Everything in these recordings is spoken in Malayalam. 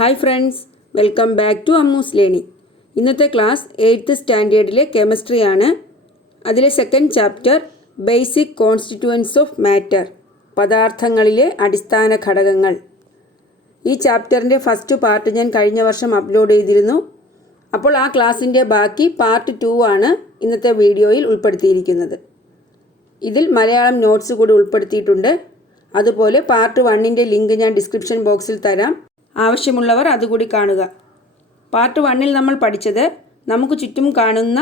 Hi friends, welcome back to Ammu's learning. ഇന്നത്തെ ക്ലാസ് 8th സ്റ്റാൻഡേർഡിലെ കെമിസ്ട്രിയാണ്. അതിലെ second chapter basic constituents of matter, പദാർത്ഥങ്ങളിലെ അടിസ്ഥാന ഘടകങ്ങൾ. ഈ ചാപ്റ്ററിൻ്റെ ഫസ്റ്റ് പാർട്ട് ഞാൻ കഴിഞ്ഞ വർഷം അപ്ലോഡ് ചെയ്തിരുന്നു. അപ്പോൾ ആ ക്ലാസ്സിൻ്റെ ബാക്കി പാർട്ട് 2 ആണ് ഇന്നത്തെ വീഡിയോയിൽ ഉൾപ്പെടുത്തിയിരിക്കുന്നത്. ഇതിൽ മലയാളം നോട്ട്സ് കൂടി ഉൾപ്പെടുത്തിയിട്ടുണ്ട്. അതുപോലെ പാർട്ട് 1ൻ്റെ ലിങ്ക് ഞാൻ ഡിസ്ക്രിപ്ഷൻ ബോക്സിൽ തരാം. ആവശ്യമുള്ളവർ അതുകൂടി കാണുക. പാർട്ട് 1ൽ നമ്മൾ പഠിച്ചത് നമുക്ക് ചുറ്റും കാണുന്ന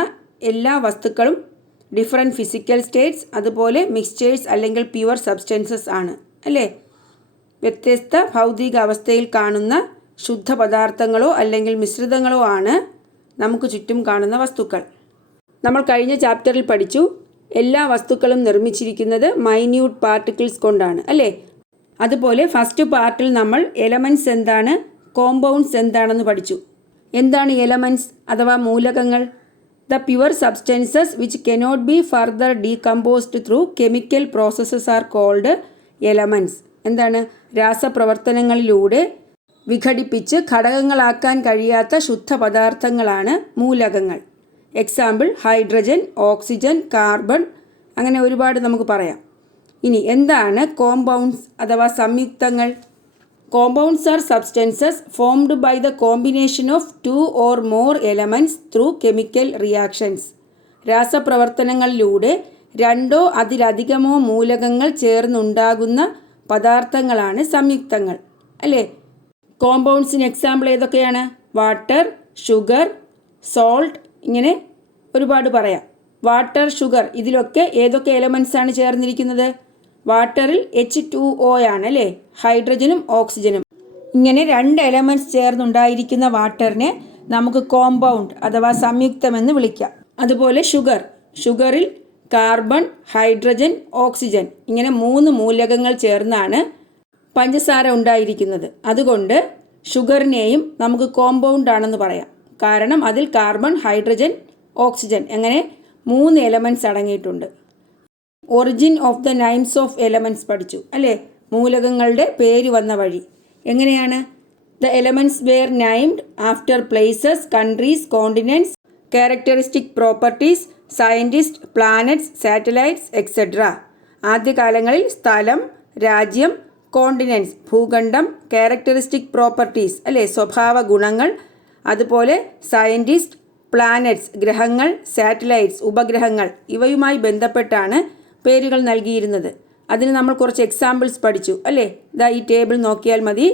എല്ലാ വസ്തുക്കളും ഡിഫറെൻറ്റ് ഫിസിക്കൽ സ്റ്റേറ്റ്സ്, അതുപോലെ മിക്സ്ചേഴ്സ് അല്ലെങ്കിൽ പ്യുവർ സബ്സ്റ്റൻസസ് ആണ് അല്ലേ. വ്യത്യസ്ത ഭൗതിക അവസ്ഥയിൽ കാണുന്ന ശുദ്ധ പദാർത്ഥങ്ങളോ അല്ലെങ്കിൽ മിശ്രിതങ്ങളോ ആണ് നമുക്ക് ചുറ്റും കാണുന്ന വസ്തുക്കൾ. നമ്മൾ കഴിഞ്ഞ ചാപ്റ്ററിൽ പഠിച്ചു എല്ലാ വസ്തുക്കളും നിർമ്മിച്ചിരിക്കുന്നത് മൈന്യൂട്ട് പാർട്ടിക്കിൾസ് കൊണ്ടാണ് അല്ലേ. അതുപോലെ ഫസ്റ്റ് പാർട്ടിൽ നമ്മൾ എലമെൻറ്റ്സ് എന്താണ്, കോമ്പൗണ്ട്സ് എന്താണെന്ന് പഠിച്ചു. എന്താണ് എലമെൻറ്റ്സ് അഥവാ മൂലകങ്ങൾ? The pure substances which cannot be further decomposed through chemical processes are called elements. എന്താണ്? രാസപ്രവർത്തനങ്ങളിലൂടെ വിഘടിപ്പിച്ച് ഘടകങ്ങളാക്കാൻ കഴിയാത്ത ശുദ്ധ പദാർത്ഥങ്ങളാണ് മൂലകങ്ങൾ. എക്സാമ്പിൾ ഹൈഡ്രജൻ, ഓക്സിജൻ, കാർബൺ, അങ്ങനെ ഒരുപാട് നമുക്ക് പറയാം. ഇനി എന്താണ് കോമ്പൗണ്ട്സ് അഥവാ സംയുക്തങ്ങൾ? Compounds are substances formed by the combination of 2 or more elements through chemical reactions. രാസപ്രവർത്തനങ്ങളിലൂടെ 2 അതിലധികമോ മൂലകങ്ങൾ ചേർന്നുണ്ടാകുന്ന പദാർത്ഥങ്ങളാണ് സംയുക്തങ്ങൾ അല്ലേ. കോമ്പൗണ്ട്സിന് എക്സാമ്പിൾ ഏതൊക്കെയാണ്? വാട്ടർ, ഷുഗർ, സോൾട്ട്, ഇങ്ങനെ ഒരുപാട് പറയാം. വാട്ടർ, ഷുഗർ, ഇതിലൊക്കെ ഏതൊക്കെ എലമെൻറ്റ്സ് ആണ് ചേർന്നിരിക്കുന്നത്? വാട്ടറിൽ H2O ആണ് അല്ലേ, ഹൈഡ്രജനും ഓക്സിജനും. ഇങ്ങനെ 2 എലമെൻറ്റ്സ് ചേർന്നുണ്ടായിരിക്കുന്ന വാട്ടറിനെ നമുക്ക് കോമ്പൗണ്ട് അഥവാ സംയുക്തമെന്ന് വിളിക്കാം. അതുപോലെ ഷുഗറിൽ കാർബൺ, ഹൈഡ്രജൻ, ഓക്സിജൻ, ഇങ്ങനെ 3 മൂലകങ്ങൾ ചേർന്നാണ് പഞ്ചസാര ഉണ്ടായിരിക്കുന്നത്. അതുകൊണ്ട് ഷുഗറിനെയും നമുക്ക് കോമ്പൗണ്ട് ആണെന്ന് പറയാം. കാരണം അതിൽ കാർബൺ, ഹൈഡ്രജൻ, ഓക്സിജൻ അങ്ങനെ 3 എലമെൻറ്റ്സ് അടങ്ങിയിട്ടുണ്ട്. Origin of the names of elements പഠിച്ചു അല്ലേ. മൂലകങ്ങളുടെ പേര് വന്ന വഴി എങ്ങനെയാണ്? The elements were named after places, countries, continents, characteristic properties, scientist, planets, satellites etcetera. ആദ്യകാലങ്ങളിൽ സ്ഥലം, രാജ്യം, കോണ്ടിനെൻറ്റ്സ് ഭൂഖണ്ഡം, ക്യാരക്ടറിസ്റ്റിക് പ്രോപ്പർട്ടീസ് അല്ലേ സ്വഭാവ ഗുണങ്ങൾ, അതുപോലെ സയൻറ്റിസ്റ്റ്, പ്ലാനറ്റ്സ് ഗ്രഹങ്ങൾ, സാറ്റലൈറ്റ്സ് ഉപഗ്രഹങ്ങൾ, ഇവയുമായി ബന്ധപ്പെട്ടാണ് പേരുകൾ നൽകിയിരുന്നത്. അതിന് നമ്മൾ കുറച്ച് എക്സാമ്പിൾസ് പഠിച്ചു അല്ലേ. ഈ ടേബിൾ നോക്കിയാൽ മതി.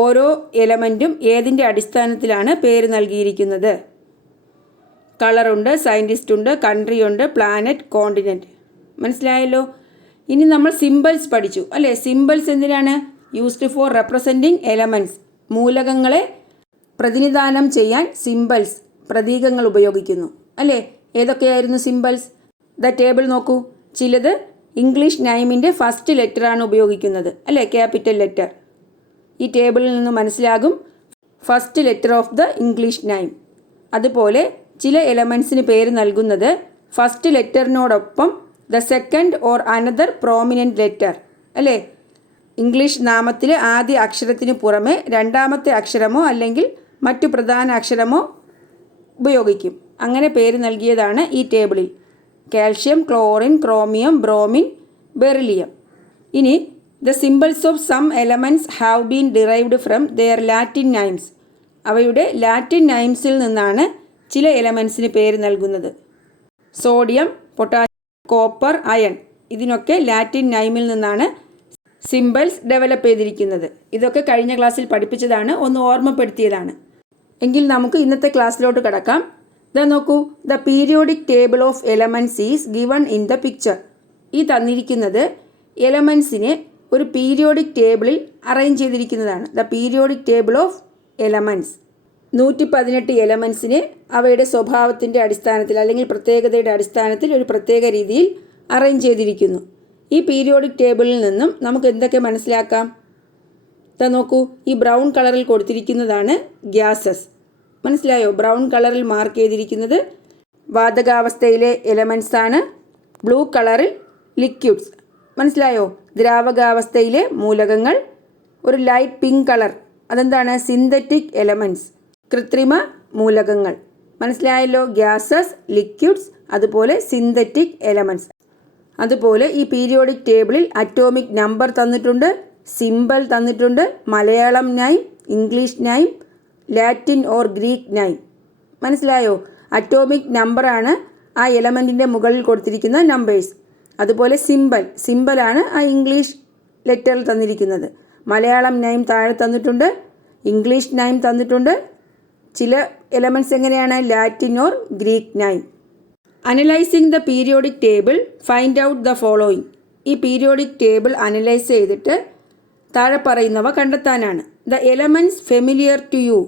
ഓരോ എലമെൻറ്റും ഏതിൻ്റെ അടിസ്ഥാനത്തിലാണ് പേര് നൽകിയിരിക്കുന്നത്. കളറുണ്ട്, സയൻറ്റിസ്റ്റ് ഉണ്ട്, കൺട്രി ഉണ്ട്, പ്ലാനറ്റ്, കോണ്ടിനെൻറ്റ്. മനസ്സിലായല്ലോ. ഇനി നമ്മൾ സിംബൽസ് പഠിച്ചു അല്ലേ. സിംബൽസ് എന്തിനാണ്? Used for representing elements. മൂലകങ്ങളെ പ്രതിനിധാനം ചെയ്യാൻ സിംബൽസ്, പ്രതീകങ്ങൾ ഉപയോഗിക്കുന്നു അല്ലേ. ഏതൊക്കെയായിരുന്നു സിംബൽസ്? ടേബിൾ നോക്കൂ. ചിലത് ഇംഗ്ലീഷ് നെയിമിൻ്റെ ഫസ്റ്റ് ലെറ്ററാണ് ഉപയോഗിക്കുന്നത് അല്ലേ, ക്യാപിറ്റൽ ലെറ്റർ. ഈ ടേബിളിൽ നിന്ന് മനസ്സിലാകും first letter of the English name. അതുപോലെ ചില എലമെൻറ്റ്സിന് പേര് നൽകുന്നത് ഫസ്റ്റ് ലെറ്ററിനോടൊപ്പം the second or another prominent letter അല്ലേ. ഇംഗ്ലീഷ് നാമത്തിലെ ആദ്യ അക്ഷരത്തിന് പുറമെ രണ്ടാമത്തെ അക്ഷരമോ അല്ലെങ്കിൽ മറ്റു പ്രധാന അക്ഷരമോ ഉപയോഗിക്കും. അങ്ങനെ പേര് നൽകിയതാണ് ഈ ടേബിളിൽ. Calcium, chlorine, chromium, bromine, beryllium. ഇനി the symbols of some elements have been derived from their Latin names. അവയുടെ ലാറ്റിൻ നൈംസിൽ നിന്നാണ് ചില എലമെൻറ്റ്സിന് പേര് നൽകുന്നത്. സോഡിയം, പൊട്ടാസ്യം, കോപ്പർ, അയൺ, ഇതിനൊക്കെ ലാറ്റിൻ നൈമിൽ നിന്നാണ് സിംബൽസ് ഡെവലപ്പ് ചെയ്തിരിക്കുന്നത്. ഇതൊക്കെ കഴിഞ്ഞ ക്ലാസ്സിൽ പഠിപ്പിച്ചതാണ്, ഒന്ന് ഓർമ്മപ്പെടുത്തിയതാണ്. എങ്കിൽ നമുക്ക് ഇന്നത്തെ ക്ലാസ്സിലോട്ട് കടക്കാം. നോക്കൂ. The periodic table of elements is given in the picture. ഈ തന്നിരിക്കുന്നത് എലമെൻറ്റ്സിനെ ഒരു പീരിയോഡിക് ടേബിളിൽ അറേഞ്ച് ചെയ്തിരിക്കുന്നതാണ്. The periodic table of elements. 118 എലമെൻറ്റ്സിനെ അവയുടെ സ്വഭാവത്തിൻ്റെ അടിസ്ഥാനത്തിൽ അല്ലെങ്കിൽ പ്രത്യേകതയുടെ അടിസ്ഥാനത്തിൽ ഒരു പ്രത്യേക രീതിയിൽ അറേഞ്ച് ചെയ്തിരിക്കുന്നു. ഈ പീരിയോഡിക് ടേബിളിൽ നിന്നും നമുക്ക് എന്തൊക്കെ മനസ്സിലാക്കാം? നോക്കൂ. ഈ ബ്രൗൺ കളറിൽ കൊടുത്തിരിക്കുന്നതാണ് ഗ്യാസസ്. മനസ്സിലായോ? ബ്രൗൺ കളറിൽ മാർക്ക് ചെയ്തിരിക്കുന്നത് വാതകാവസ്ഥയിലെ എലമെൻറ്റ്സ് ആണ്. ബ്ലൂ കളറിൽ ലിക്വിഡ്സ്. മനസ്സിലായോ? ദ്രാവകാവസ്ഥയിലെ മൂലകങ്ങൾ. ഒരു ലൈറ്റ് പിങ്ക് കളർ അതെന്താണ്? സിന്തറ്റിക് എലമെൻറ്റ്സ്, കൃത്രിമ മൂലകങ്ങൾ. മനസ്സിലായല്ലോ? ഗ്യാസസ്, ലിക്വിഡ്സ്, അതുപോലെ സിന്തറ്റിക് എലമെൻറ്റ്സ്. അതുപോലെ ഈ പീരിയോഡിക് ടേബിളിൽ അറ്റോമിക് നമ്പർ തന്നിട്ടുണ്ട്, സിമ്പൽ തന്നിട്ടുണ്ട്, Malayalam name, English name, Latin or Greek name. മനസ്സിലായോ? അറ്റോമിക് നമ്പറാണ് ആ എലമെൻറ്റിൻ്റെ മുകളിൽ കൊടുത്തിരിക്കുന്ന നമ്പേഴ്സ്. അതുപോലെ സിമ്പലാണ് ആ ഇംഗ്ലീഷ് ലെറ്ററിൽ തന്നിരിക്കുന്നത്. മലയാളം നൈം താഴെ തന്നിട്ടുണ്ട്, ഇംഗ്ലീഷ് നൈം തന്നിട്ടുണ്ട്. ചില എലമെൻറ്റ്സ് എങ്ങനെയാണ്? Latin or Greek name. Analysing the periodic table, find out the following. ഈ പീരിയോഡിക് ടേബിൾ അനലൈസ് ചെയ്തിട്ട് താഴെ പറയുന്നവ കണ്ടെത്താനാണ്. The elements familiar to you.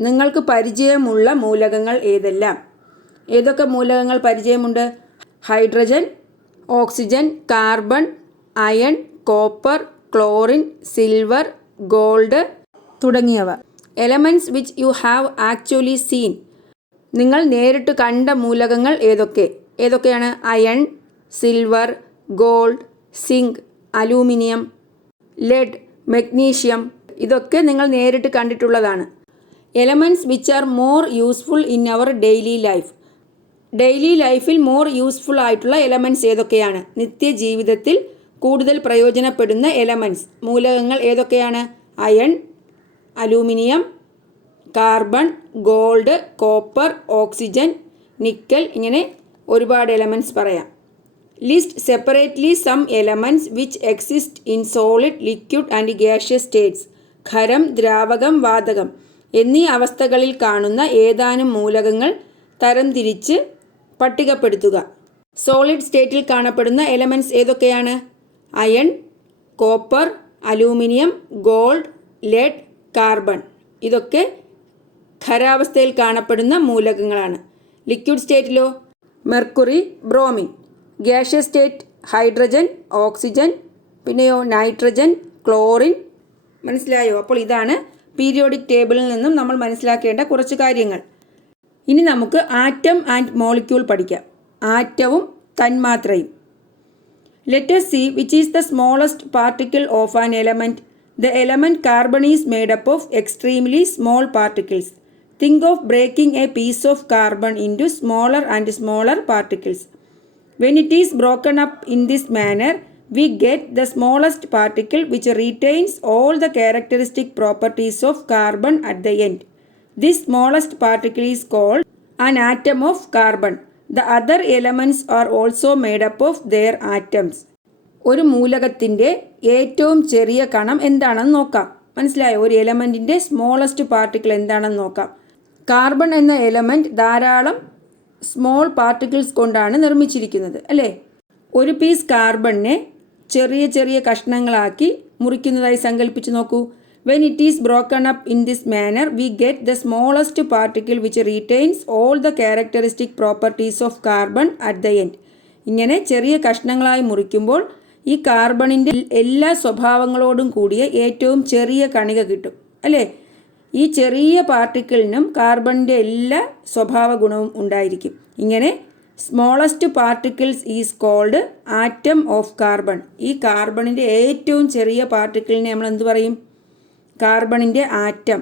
നിങ്ങൾക്ക് പരിചയമുള്ള മൂലകങ്ങൾ ഏതെല്ലാം? ഏതൊക്കെ മൂലകങ്ങൾ പരിചയമുണ്ട്? Hydrogen, oxygen, carbon, iron, copper, chlorine, silver, gold തുടങ്ങിയവ. Elements which you have actually seen. നിങ്ങൾ നേരിട്ട് കണ്ട മൂലകങ്ങൾ ഏതൊക്കെയാണ്? Iron, silver, gold, zinc, aluminium, lead, magnesium. ഇതൊക്കെ നിങ്ങൾ നേരിട്ട് കണ്ടിട്ടുള്ളതാണ്. Elements which are more useful in our daily life. Daily ലൈഫിൽ മോർ യൂസ്ഫുൾ ആയിട്ടുള്ള എലമെൻറ്റ്സ് ഏതൊക്കെയാണ്? നിത്യജീവിതത്തിൽ കൂടുതൽ പ്രയോജനപ്പെടുന്ന എലമെൻറ്റ്സ്, മൂലകങ്ങൾ ഏതൊക്കെയാണ്? Iron, aluminium, carbon, gold, copper, oxygen, nickel. ഇങ്ങനെ ഒരുപാട് എലമെൻറ്റ്സ് പറയാം. List separately some elements which exist in solid, liquid and gaseous states. ഖരം, ദ്രാവകം, വാതകം എന്നീ അവസ്ഥകളിൽ കാണുന്ന ഏതാനും മൂലകങ്ങൾ തരംതിരിച്ച് പട്ടികപ്പെടുത്തുക. സോളിഡ് സ്റ്റേറ്റിൽ കാണപ്പെടുന്ന എലമെൻറ്റ്സ് ഏതൊക്കെയാണ്? Iron, copper, aluminium, gold, lead, carbon. ഇതൊക്കെ ഖരാവസ്ഥയിൽ കാണപ്പെടുന്ന മൂലകങ്ങളാണ്. ലിക്വിഡ് സ്റ്റേറ്റിലോ? Mercury, bromine. Gaseous state hydrogen, oxygen, പിന്നെയോ നൈട്രജൻ, ക്ലോറിൻ. മനസ്സിലായോ? അപ്പോൾ ഇതാണ് പീരിയോഡിക് ടേബിളിൽ നിന്നും നമ്മൾ മനസ്സിലാക്കേണ്ട കുറച്ച് കാര്യങ്ങൾ. ഇനി നമുക്ക് ആറ്റം ആൻഡ് മോളിക്യൂൾ പഠിക്കാം. ആറ്റവും തന്മാത്രയും. Let us see which is the smallest particle of an element. The element carbon is made up of extremely small particles. Think of breaking a piece of carbon into smaller and smaller particles. When it is broken up in this manner, we get the smallest particle which retains all the characteristic properties of carbon at the end. This smallest particle is called an atom of carbon. The other elements are also made up of their atoms. ഒരു മൂലകത്തിൻ്റെ ഏറ്റവും ചെറിയ കണം എന്താണെന്ന് നോക്കാം. മനസ്സിലായോ? ഒരു എലമെൻറ്റിൻ്റെ സ്മോളസ്റ്റ് പാർട്ടിക്കിൾ എന്താണെന്ന് നോക്കാം. കാർബൺ എന്ന എലമെൻറ്റ് ധാരാളം സ്മോൾ പാർട്ടിക്കിൾസ് കൊണ്ടാണ് നിർമ്മിച്ചിരിക്കുന്നത്, അല്ലേ? ഒരു പീസ് കാർബണിനെ ചെറിയ ചെറിയ കഷ്ണങ്ങളാക്കി മുറിക്കുന്നതായി സങ്കല്പിച്ച് നോക്കൂ. When it is broken up in this manner, we get the smallest particle which retains all the characteristic properties of carbon at the end. ഇങ്ങനെ ചെറിയ കഷ്ണങ്ങളായി മുറിക്കുമ്പോൾ ഈ കാർബണിൻ്റെ എല്ലാ സ്വഭാവങ്ങളോടും കൂടിയ ഏറ്റവും ചെറിയ കണിക കിട്ടും, അല്ലേ? ഈ ചെറിയ പാർട്ടിക്കിളിനും കാർബണിൻ്റെ എല്ലാ സ്വഭാവ ഗുണവും ഉണ്ടായിരിക്കും. ഇങ്ങനെ smallest particles is called atom of carbon. ഈ കാർബണിൻ്റെ ഏറ്റവും ചെറിയ പാർട്ടിക്കിളിനെ നമ്മൾ എന്ത് പറയും? കാർബണിൻ്റെ ആറ്റം.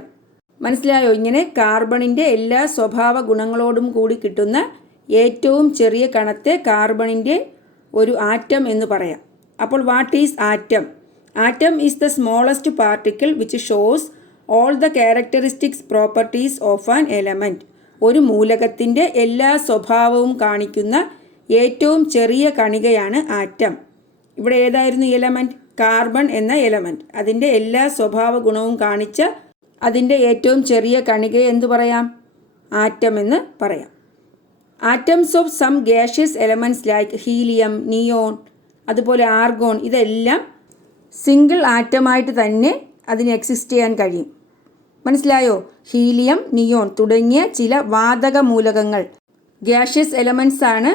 മനസ്സിലായോ? ഇങ്ങനെ കാർബണിൻ്റെ എല്ലാ സ്വഭാവ ഗുണങ്ങളോടും കൂടി കിട്ടുന്ന ഏറ്റവും ചെറിയ കണത്തെ കാർബണിൻ്റെ ഒരു ആറ്റം എന്ന് പറയാം. അപ്പോൾ what is atom? Atom is the smallest particle which shows all the characteristics properties of an element. ഒരു മൂലകത്തിൻ്റെ എല്ലാ സ്വഭാവവും കാണിക്കുന്ന ഏറ്റവും ചെറിയ കണികയാണ് ആറ്റം. ഇവിടെ ഏതായിരുന്നു എലമെൻറ്റ്? കാർബൺ എന്ന എലമെൻറ്റ്. അതിൻ്റെ എല്ലാ സ്വഭാവ ഗുണവും കാണിച്ച അതിൻ്റെ ഏറ്റവും ചെറിയ കണികയെ എന്തു പറയാം? ആറ്റം എന്ന് പറയാം. Atoms of some gaseous elements like helium, neon, അതുപോലെ ആർഗോൺ, ഇതെല്ലാം സിംഗിൾ ആറ്റമായിട്ട് തന്നെ അതിന് എക്സിസ്റ്റ് ചെയ്യാൻ കഴിയും. മനസ്സിലായോ? ഹീലിയം, നിയോൺ തുടങ്ങിയ ചില വാതക മൂലകങ്ങൾ ഗ്യാഷ്യസ് എലമെൻറ്റ്സ് ആണ്.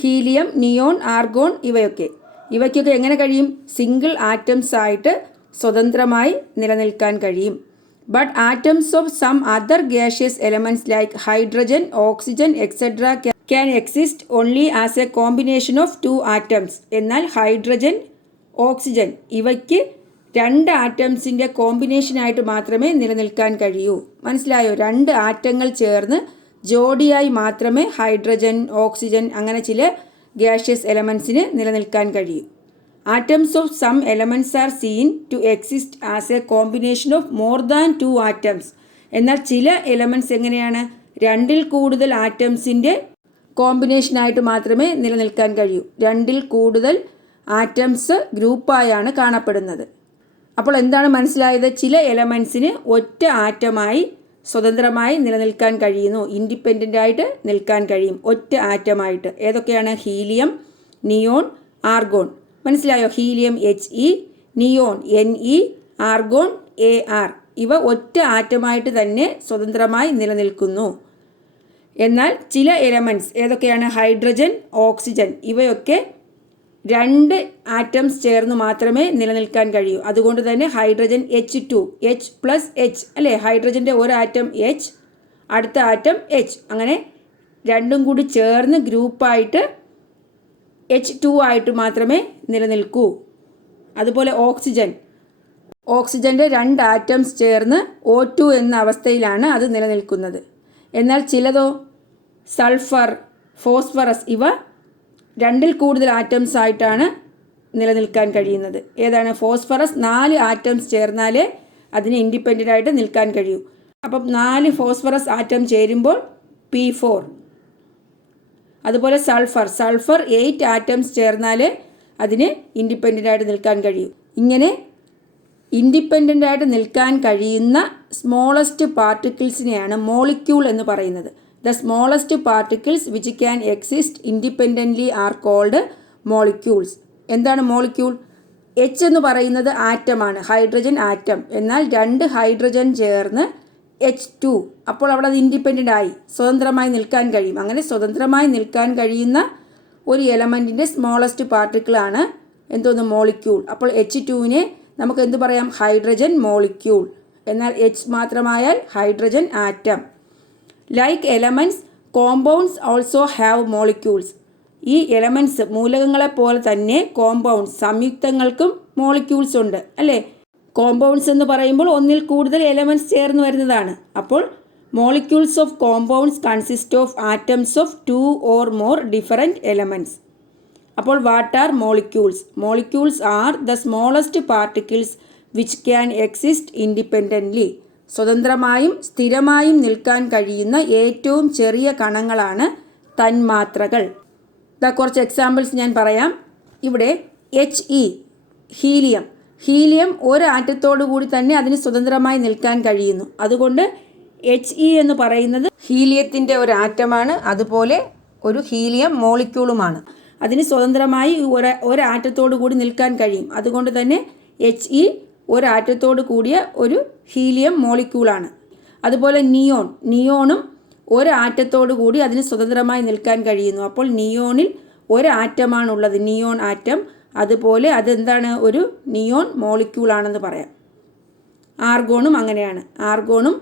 ഹീലിയം, നിയോൺ, ആർഗോൺ ഇവയ്ക്കൊക്കെ എങ്ങനെ കഴിയും? സിംഗിൾ ആറ്റംസ് ആയിട്ട് സ്വതന്ത്രമായി നിലനിൽക്കാൻ കഴിയും. But atoms of some other gaseous elements like hydrogen, oxygen etcetera can exist only as a combination of two atoms. എന്നാൽ ഹൈഡ്രജൻ, ഓക്സിജൻ ഇവയ്ക്ക് രണ്ട് ആറ്റംസിൻ്റെ കോമ്പിനേഷനായിട്ട് മാത്രമേ നിലനിൽക്കാൻ കഴിയൂ. മനസ്സിലായോ? രണ്ട് ആറ്റങ്ങൾ ചേർന്ന് ജോഡിയായി മാത്രമേ ഹൈഡ്രജൻ, ഓക്സിജൻ അങ്ങനെ ചില ഗ്യാഷ്യസ് എലമെൻസിന് നിലനിൽക്കാൻ കഴിയൂ. Atoms of some elements are seen to exist as a combination of more than 2 atoms. എന്നാൽ ചില എലമെൻറ്റ്സ് എങ്ങനെയാണ്? രണ്ടിൽ കൂടുതൽ ആറ്റംസിൻ്റെ കോമ്പിനേഷനായിട്ട് മാത്രമേ നിലനിൽക്കാൻ കഴിയൂ. രണ്ടിൽ കൂടുതൽ ആറ്റംസ് ഗ്രൂപ്പായാണ് കാണപ്പെടുന്നത്. അപ്പോൾ എന്താണ് മനസ്സിലായത്? ചില എലമെൻസിന് ഒറ്റ ആറ്റമായി സ്വതന്ത്രമായി നിലനിൽക്കാൻ കഴിയുന്നു, ഇൻഡിപെൻഡൻ്റ് ആയിട്ട് നിൽക്കാൻ കഴിയും ഒറ്റ ആറ്റമായിട്ട്. ഏതൊക്കെയാണ്? Helium, neon, argon. മനസ്സിലായോ? Helium He, neon Ne, argon Ar. ഇവ ഒറ്റ ആറ്റമായിട്ട് തന്നെ സ്വതന്ത്രമായി നിലനിൽക്കുന്നു. എന്നാൽ ചില എലമെൻറ്റ്സ് ഏതൊക്കെയാണ്? ഹൈഡ്രജൻ, ഓക്സിജൻ ഇവയൊക്കെ രണ്ട് ആറ്റംസ് ചേർന്ന് മാത്രമേ നിലനിൽക്കാൻ കഴിയൂ. അതുകൊണ്ട് തന്നെ ഹൈഡ്രജൻ H2, H+H അല്ലേ? ഹൈഡ്രജൻ്റെ ഒരു ആറ്റം H, അടുത്ത ആറ്റം H, അങ്ങനെ രണ്ടും കൂടി ചേർന്ന് ഗ്രൂപ്പായിട്ട് H2 ആയിട്ട് മാത്രമേ നിലനിൽക്കൂ. അതുപോലെ ഓക്സിജൻ്റെ രണ്ട് ആറ്റംസ് ചേർന്ന് O2 എന്ന അവസ്ഥയിലാണ് അത് നിലനിൽക്കുന്നത്. എന്നാൽ ചിലതോ സൾഫർ, ഫോസ്ഫറസ് ഇവ രണ്ടിൽ കൂടുതൽ ആറ്റംസ് ആയിട്ടാണ് നിലനിൽക്കാൻ കഴിയുന്നത്. ഏതാണ്? ഫോസ്ഫറസ് 4 ആറ്റംസ് ചേർന്നാലേ അതിന് ഇൻഡിപെൻഡൻ്റ് ആയിട്ട് നിൽക്കാൻ കഴിയൂ. അപ്പം 4 ഫോസ്ഫറസ് ആറ്റം ചേരുമ്പോൾ P4. അതുപോലെ സൾഫർ 8 ആറ്റംസ് ചേർന്നാലേ അതിന് ഇൻഡിപെൻഡൻ്റ് ആയിട്ട് നിൽക്കാൻ കഴിയൂ. ഇങ്ങനെ ഇൻഡിപെൻഡൻ്റ് ആയിട്ട് നിൽക്കാൻ കഴിയുന്ന സ്മോളസ്റ്റ് പാർട്ടിക്കിൾസിനെയാണ് മോളിക്യൂൾ എന്ന് പറയുന്നത്. The smallest particles which can exist independently are called molecules. എന്താണ് മോളിക്യൂൾ? H എന്ന് പറയുന്നത് ആറ്റമാണ്, ഹൈഡ്രജൻ ആറ്റം. എന്നാൽ 2 ഹൈഡ്രജൻ ചേർന്ന് H2, അപ്പോൾ അവിടെ അത് ഇൻഡിപെൻഡൻ്റ് ആയി സ്വതന്ത്രമായി നിൽക്കാൻ കഴിയും. അങ്ങനെ സ്വതന്ത്രമായി നിൽക്കാൻ കഴിയുന്ന ഒരു എലമെൻറ്റിൻ്റെ സ്മോളസ്റ്റ് പാർട്ടിക്കിളാണ് എന്തോന്ന്? മോളിക്യൂൾ. അപ്പോൾ H2നെ നമുക്ക് എന്ത് പറയാം? Hydrogen molecule. എന്നാൽ H മാത്രമായാൽ hydrogen atom. Like elements, compounds also have molecules. ഈ എലമെൻറ്റ്സ് മൂലകങ്ങളെപ്പോലെ തന്നെ കോമ്പൗണ്ട്സ് സംയുക്തങ്ങൾക്കും മോളിക്യൂൾസ് ഉണ്ട് അല്ലേ? കോമ്പൗണ്ട്സ് എന്ന് പറയുമ്പോൾ ഒന്നിൽ കൂടുതൽ എലമെൻറ്റ്സ് ചേർന്ന് വരുന്നതാണ്. അപ്പോൾ molecules of compounds consist of atoms of 2 or more different elements. അപ്പോൾ what are molecules? Molecules are the smallest particles which can exist independently. സ്വതന്ത്രമായും സ്ഥിരമായും നിൽക്കാൻ കഴിയുന്ന ഏറ്റവും ചെറിയ കണങ്ങളാണ് തന്മാത്രകൾ. കുറച്ച് എക്സാമ്പിൾസ് ഞാൻ പറയാം. ഇവിടെ He, ഹീലിയം ഒരു ആറ്റത്തോടു കൂടി തന്നെ അതിന് സ്വതന്ത്രമായി നിൽക്കാൻ കഴിയുന്നു. അതുകൊണ്ട് He എന്ന് പറയുന്നത് ഹീലിയത്തിൻ്റെ ഒരു ആറ്റമാണ്, അതുപോലെ ഒരു ഹീലിയം മോളിക്യൂളുമാണ്. അതിന് സ്വതന്ത്രമായി ഒരു ആറ്റത്തോടു കൂടി നിൽക്കാൻ കഴിയും. അതുകൊണ്ട് തന്നെ He ഒരു ആറ്റത്തോട് കൂടിയ ഒരു ഹീലിയം മോളിക്യൂളാണ്. അതുപോലെ നിയോണും ഒരു ആറ്റത്തോടു കൂടി അതിന് സ്വതന്ത്രമായി നിൽക്കാൻ കഴിയുന്നു. അപ്പോൾ നിയോണിൽ ഒരു ആറ്റമാണുള്ളത്, നിയോൺ ആറ്റം. അതുപോലെ അതെന്താണ്? ഒരു നിയോൺ മോളിക്യൂളാണെന്ന് പറയാം. ആർഗോണും അങ്ങനെയാണ്. ആർഗോണും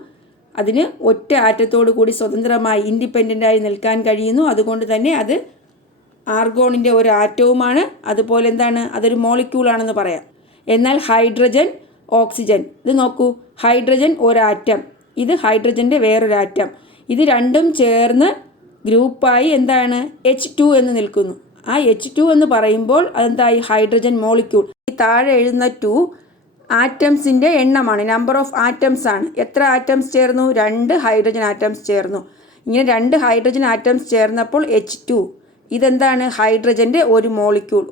അതിന് ഒറ്റ ആറ്റത്തോടു കൂടി സ്വതന്ത്രമായി ഇൻഡിപെൻഡൻ്റായി നിൽക്കാൻ കഴിയുന്നു. അതുകൊണ്ട് തന്നെ അത് ആർഗോണിൻ്റെ ഒരു ആറ്റവുമാണ്. അതുപോലെ എന്താണ്? അതൊരു മോളിക്യൂളാണെന്ന് പറയാം. എന്നാൽ ഹൈഡ്രജൻ, ഓക്സിജൻ ഇത് നോക്കൂ. ഹൈഡ്രജൻ ഒരാറ്റം, ഇത് ഹൈഡ്രജൻ്റെ വേറൊരാറ്റം. ഇത് രണ്ടും ചേർന്ന് ഗ്രൂപ്പായി എന്താണ്? H2 എന്ന് നിൽക്കുന്നു. ആ H2 എന്ന് പറയുമ്പോൾ അതെന്തായി? Hydrogen molecule. ഈ താഴെ എഴുതുന്ന 2 ആറ്റംസിൻ്റെ എണ്ണമാണ്, നമ്പർ ഓഫ് ആറ്റംസ് ആണ്. എത്ര ആറ്റംസ് ചേർന്നു? 2 ഹൈഡ്രജൻ ആറ്റംസ് ചേർന്നു. ഇങ്ങനെ 2 ഹൈഡ്രജൻ ആറ്റംസ് ചേർന്നപ്പോൾ H2. ഇതെന്താണ്? ഹൈഡ്രജൻ്റെ ഒരു മോളിക്യൂൾ.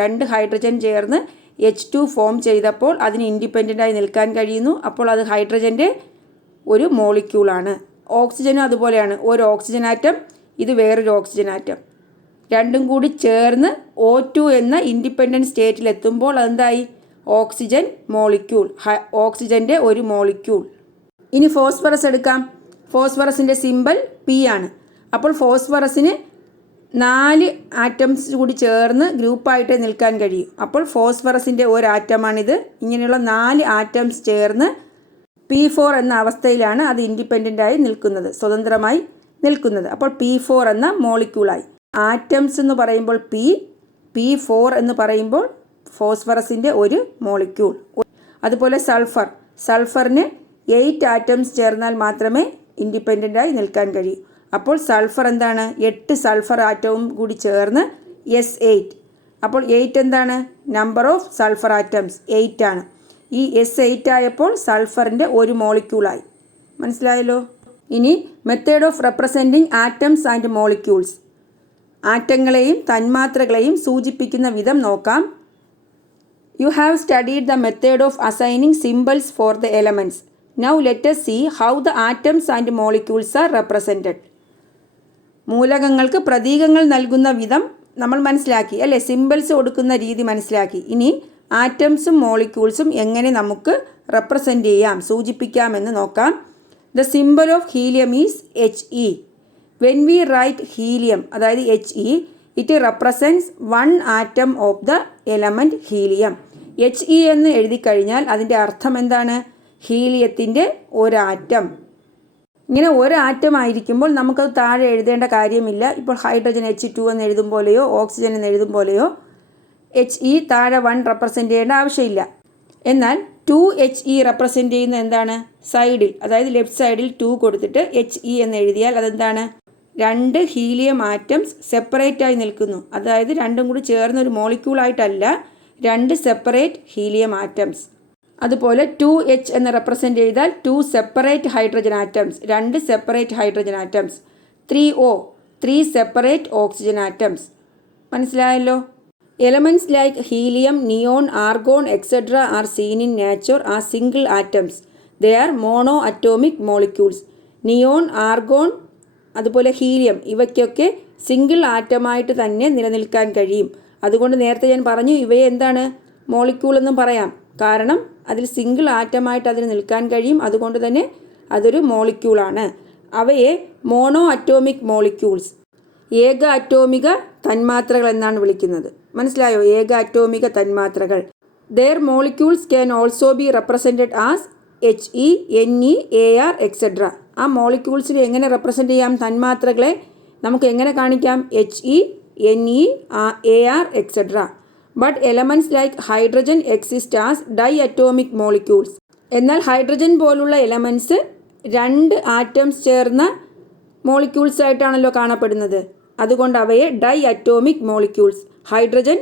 2 ഹൈഡ്രജൻ ചേർന്ന് H2 ഫോം ചെയ്തപ്പോൾ അതിന് ഇൻഡിപെൻഡൻ്റായി നിൽക്കാൻ കഴിയുന്നു. അപ്പോൾ അത് ഹൈഡ്രജൻ്റെ ഒരു മോളിക്യൂളാണ്. ഓക്സിജനും അതുപോലെയാണ്. ഒരു ഓക്സിജൻ ആറ്റം, ഇത് വേറൊരു ഓക്സിജൻ ആറ്റം. രണ്ടും കൂടി ചേർന്ന് O2 എന്ന ഇൻഡിപെൻഡൻറ്റ് സ്റ്റേറ്റിലെത്തുമ്പോൾ അതെന്തായി? ഓക്സിജൻ മോളിക്യൂൾ, ഓക്സിജൻ്റെ ഒരു മോളിക്യൂൾ. ഇനി ഫോസ്ഫറസ് എടുക്കാം. ഫോസ്ഫറസിൻ്റെ സിമ്പൽ P ആണ്. അപ്പോൾ ഫോസ്ഫറസിന് 4 ആറ്റംസ് കൂടി ചേർന്ന് ഗ്രൂപ്പായിട്ട് നിൽക്കാൻ കഴിയും. അപ്പോൾ ഫോസ്ഫറസിൻ്റെ ഒരു ആറ്റമാണിത്. ഇങ്ങനെയുള്ള 4 ആറ്റംസ് ചേർന്ന് P4 എന്ന അവസ്ഥയിലാണ് അത് ഇൻഡിപെൻഡൻ്റായി നിൽക്കുന്നത്, സ്വതന്ത്രമായി നിൽക്കുന്നത്. അപ്പോൾ P4 എന്ന മോളിക്യൂളായി. ആറ്റംസ് എന്ന് പറയുമ്പോൾ P4 എന്ന് പറയുമ്പോൾ ഫോസ്ഫറസിൻ്റെ ഒരു മോളിക്യൂൾ. അതുപോലെ സൾഫറിന് 8 ആറ്റംസ് ചേർന്നാൽ മാത്രമേ ഇൻഡിപെൻഡൻ്റായി നിൽക്കാൻ കഴിയൂ. അപ്പോൾ സൾഫർ എന്താണ്? 8 സൾഫർ ആറ്റവും കൂടി ചേർന്ന് S8. അപ്പോൾ 8 എന്താണ്? നമ്പർ ഓഫ് സൾഫർ ആറ്റംസ് 8 ആണ്. ഈ S8 ആയപ്പോൾ സൾഫറിൻ്റെ ഒരു മോളിക്യൂളായി. മനസ്സിലായല്ലോ? ഇനി method of representing atoms and molecules. ആറ്റങ്ങളെയും തന്മാത്രകളെയും സൂചിപ്പിക്കുന്ന വിധം നോക്കാം. You have studied the method of assigning symbols for the elements. Now let us see how the atoms and molecules are represented. മൂലകങ്ങൾക്ക് പ്രതീകങ്ങൾ നൽകുന്ന വിധം നമ്മൾ മനസ്സിലാക്കി അല്ലേ? സിമ്പിൾസ് കൊടുക്കുന്ന രീതി മനസ്സിലാക്കി. ഇനി ആറ്റംസും മോളിക്യൂൾസും എങ്ങനെ നമുക്ക് റെപ്രസെൻ്റ് ചെയ്യാം, സൂചിപ്പിക്കാമെന്ന് നോക്കാം. The symbol of helium is He. When we write helium, അതായത് He, it represents one atom of the element helium. He എന്ന് എഴുതി കഴിഞ്ഞാൽ അതിൻ്റെ അർത്ഥം എന്താണ്? ഹീലിയത്തിൻ്റെ ഒരാറ്റം. ഇങ്ങനെ ഒരാറ്റം ആയിരിക്കുമ്പോൾ നമുക്കത് താഴെ എഴുതേണ്ട കാര്യമില്ല. ഇപ്പോൾ ഹൈഡ്രജൻ H2 എന്ന് എഴുതും പോലെയോ ഓക്സിജൻ എന്ന് എഴുതും പോലെയോ He താഴെ 1 റെപ്രസെൻ്റ് ചെയ്യേണ്ട ആവശ്യമില്ല. എന്നാൽ 2He റെപ്രസെൻ്റ് ചെയ്യുന്ന എന്താണ്? സൈഡിൽ, അതായത് ലെഫ്റ്റ് സൈഡിൽ 2 കൊടുത്തിട്ട് He എന്ന് എഴുതിയാൽ അതെന്താണ്? 2 ഹീലിയം ആറ്റംസ് സെപ്പറേറ്റായി നിൽക്കുന്നു. അതായത് രണ്ടും കൂടി ചേർന്നൊരു മോളിക്യൂളായിട്ടല്ല, 2 സെപ്പറേറ്റ് ഹീലിയം ആറ്റംസ്. അതുപോലെ 2H എന്ന് റെപ്രസെൻ്റ് ചെയ്താൽ 2 separate hydrogen atoms, 2 separate hydrogen atoms. 3O 3 separate oxygen atoms. മനസ്സിലായല്ലോ? Elements like helium, neon, argon, etc. are seen in nature as single atoms. They are monoatomic molecules. Neon, argon, അതുപോലെ ഹീലിയം ഇവയ്ക്കൊക്കെ സിംഗിൾ ആറ്റമായിട്ട് തന്നെ നിലനിൽക്കാൻ കഴിയും. അതുകൊണ്ട് നേരത്തെ ഞാൻ പറഞ്ഞു ഇവയെ എന്താണ്? മോളിക്യൂൾ എന്നും പറയാം. കാരണം അതിൽ സിംഗിൾ ആറ്റമായിട്ട് അതിന് നിൽക്കാൻ കഴിയും. അതുകൊണ്ട് തന്നെ അതൊരു മോളിക്യൂളാണ്. അവയെ മോണോ അറ്റോമിക് മോളിക്യൂൾസ്, ഏക അറ്റോമിക തന്മാത്രകൾ എന്നാണ് വിളിക്കുന്നത്. മനസ്സിലായോ? ഏക അറ്റോമിക തന്മാത്രകൾ. Their molecules can also be represented as He, Ne, Ar, etc. ആ മോളിക്യൂൾസിനെ എങ്ങനെ റെപ്രസെൻ്റ് ചെയ്യാം? തന്മാത്രകളെ നമുക്ക് എങ്ങനെ കാണിക്കാം? He, Ne, Ar, etc. But elements like hydrogen exist as diatomic molecules. എന്നാൽ ഹൈഡ്രജൻ പോലുള്ള എലമെൻറ്റ്സ് 2 ആറ്റംസ് ചേർന്ന മോളിക്യൂൾസ് ആയിട്ടാണല്ലോ കാണപ്പെടുന്നത്. അതുകൊണ്ട് അവയെ ഡൈഅറ്റോമിക് മോളിക്യൂൾസ്. ഹൈഡ്രജൻ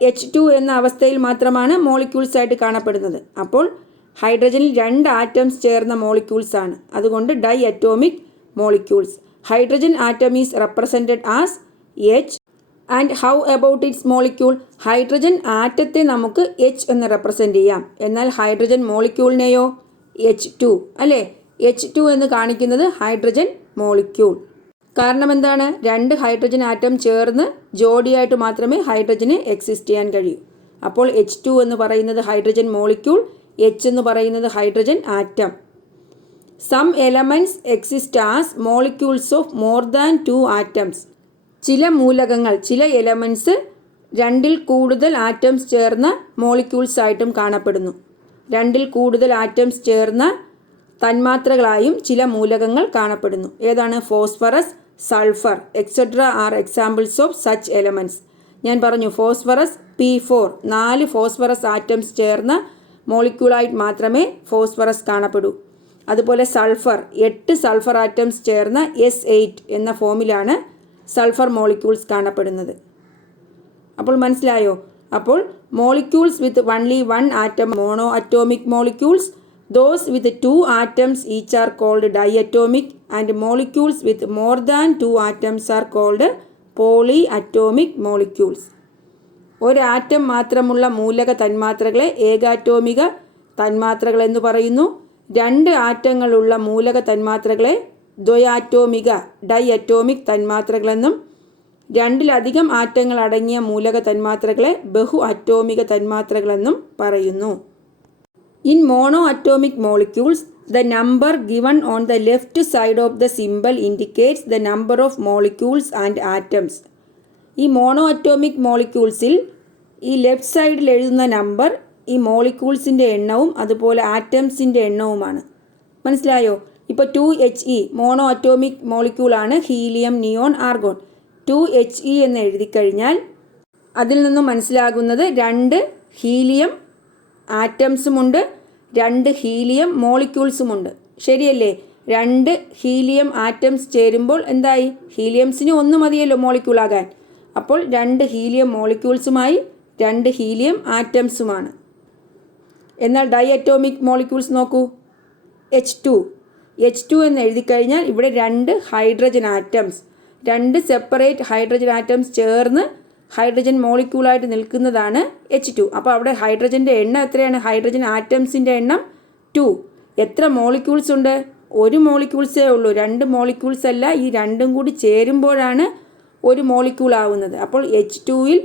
H2 എന്ന അവസ്ഥയിൽ മാത്രമാണ് മോളിക്യൂൾസ് ആയിട്ട് കാണപ്പെടുന്നത്. അപ്പോൾ ഹൈഡ്രജനിൽ 2 ആറ്റംസ് ചേർന്ന മോളിക്യൂൾസ് ആണ്. അതുകൊണ്ട് diatomic molecules. Hydrogen atom is represented as H. And how about its molecule? Hydrogen ആറ്റത്തെ നമുക്ക് H എന്ന് റെപ്രസെൻ്റ് ചെയ്യാം. എന്നാൽ ഹൈഡ്രജൻ മോളിക്യൂളിനെയോ? H2 അല്ലേ? H2 എന്ന് കാണിക്കുന്നത് ഹൈഡ്രജൻ മോളിക്യൂൾ. കാരണം എന്താണ്? 2 ഹൈഡ്രജൻ ആറ്റം ചേർന്ന് ജോഡിയായിട്ട് മാത്രമേ ഹൈഡ്രജന് എക്സിസ്റ്റ് ചെയ്യാൻ കഴിയൂ. അപ്പോൾ H2 എന്ന് പറയുന്നത് ഹൈഡ്രജൻ മോളിക്യൂൾ, H എന്ന് പറയുന്നത് hydrogen atom. Some elements exist as molecules of more than 2 atoms. ചില മൂലകങ്ങൾ, ചില എലമെൻറ്റ്സ് 2ൽ കൂടുതൽ ആറ്റംസ് ചേർന്ന മോളിക്യൂൾസ് ആയിട്ടും കാണപ്പെടുന്നു. 2ൽ കൂടുതൽ ആറ്റംസ് ചേർന്ന തന്മാത്രകളായും ചില മൂലകങ്ങൾ കാണപ്പെടുന്നു. ഏതാണ്? Phosphorus, sulphur etcetera are examples of such elements. ഞാൻ പറഞ്ഞു ഫോസ്ഫറസ് P4 4 ഫോസ്ഫറസ് ആറ്റംസ് ചേർന്ന മോളിക്യൂളായിട്ട് മാത്രമേ ഫോസ്ഫറസ് കാണപ്പെടൂ. അതുപോലെ സൾഫർ 8 സൾഫർ ആറ്റംസ് ചേർന്ന S8 എന്ന ഫോമിലാണ് സൾഫർ മോളിക്യൂൾസ് കാണപ്പെടുന്നത്. അപ്പോൾ മനസ്സിലായോ? അപ്പോൾ molecules with only 1 atom mono atomic molecules. Those with 2 atoms each are called diatomic, and molecules with more than 2 atoms are called polyatomic molecules. ഒരു ആറ്റം മാത്രമുള്ള മൂലക തന്മാത്രകളെ ഏകാറ്റോമിക തന്മാത്രകൾ എന്ന് പറയുന്നു. 2 ആറ്റങ്ങളുള്ള മൂലക തന്മാത്രകളെ ദ്വയാറ്റോമിക ഡൈഅറ്റോമിക് തന്മാത്രകളെന്നും 2ലധികം ആറ്റങ്ങൾ അടങ്ങിയ മൂലക തന്മാത്രകളെ ബഹു അറ്റോമിക തന്മാത്രകളെന്നും പറയുന്നു. In monoatomic molecules, the number given on the left side of the symbol indicates the number of molecules and atoms. ഈ മോണോഅറ്റോമിക് മോളിക്യൂൾസിൽ ഈ ലെഫ്റ്റ് സൈഡിൽ എഴുതുന്ന നമ്പർ ഈ മോളിക്യൂൾസിൻ്റെ എണ്ണവും അതുപോലെ ആറ്റംസിൻ്റെ എണ്ണവുമാണ്. മനസ്സിലായോ? ഇപ്പോൾ 2He മോണോ അറ്റോമിക് മോളിക്യൂളാണ്. Helium, neon, argon. 2He എന്ന് എഴുതി കഴിഞ്ഞാൽ അതിൽ നിന്നും മനസ്സിലാകുന്നത് 2 ഹീലിയം ആറ്റംസുമുണ്ട്, 2 ഹീലിയം മോളിക്യൂൾസുമുണ്ട്. ശരിയല്ലേ? 2 ഹീലിയം ആറ്റംസ് ചേരുമ്പോൾ എന്തായി? ഹീലിയംസിന് 1 മതിയല്ലോ മോളിക്യൂളാകാൻ. അപ്പോൾ 2 ഹീലിയം മോളിക്യൂൾസുമായി 2 ഹീലിയം ആറ്റംസുമാണ്. എന്നാൽ ഡൈ അറ്റോമിക് മോളിക്യൂൾസ് നോക്കൂ. H2 എന്ന് എഴുതി കഴിഞ്ഞാൽ ഇവിടെ 2 hydrogen atoms, 2 separate hydrogen atoms ചേർന്ന് ഹൈഡ്രജൻ മോളിക്യൂളായിട്ട് നിൽക്കുന്നതാണ് H2. അപ്പോൾ അവിടെ ഹൈഡ്രജൻ്റെ എണ്ണം എത്രയാണ്? ഹൈഡ്രജൻ ആറ്റംസിൻ്റെ എണ്ണം 2. എത്ര മോളിക്യൂൾസ് ഉണ്ട്? 1 മോളിക്യൂൾസേ ഉള്ളൂ. 2 മോളിക്യൂൾസ് അല്ല, ഈ രണ്ടും കൂടി ചേരുമ്പോഴാണ് 1 മോളിക്യൂൾ ആവുന്നത്. അപ്പോൾ H2ൽ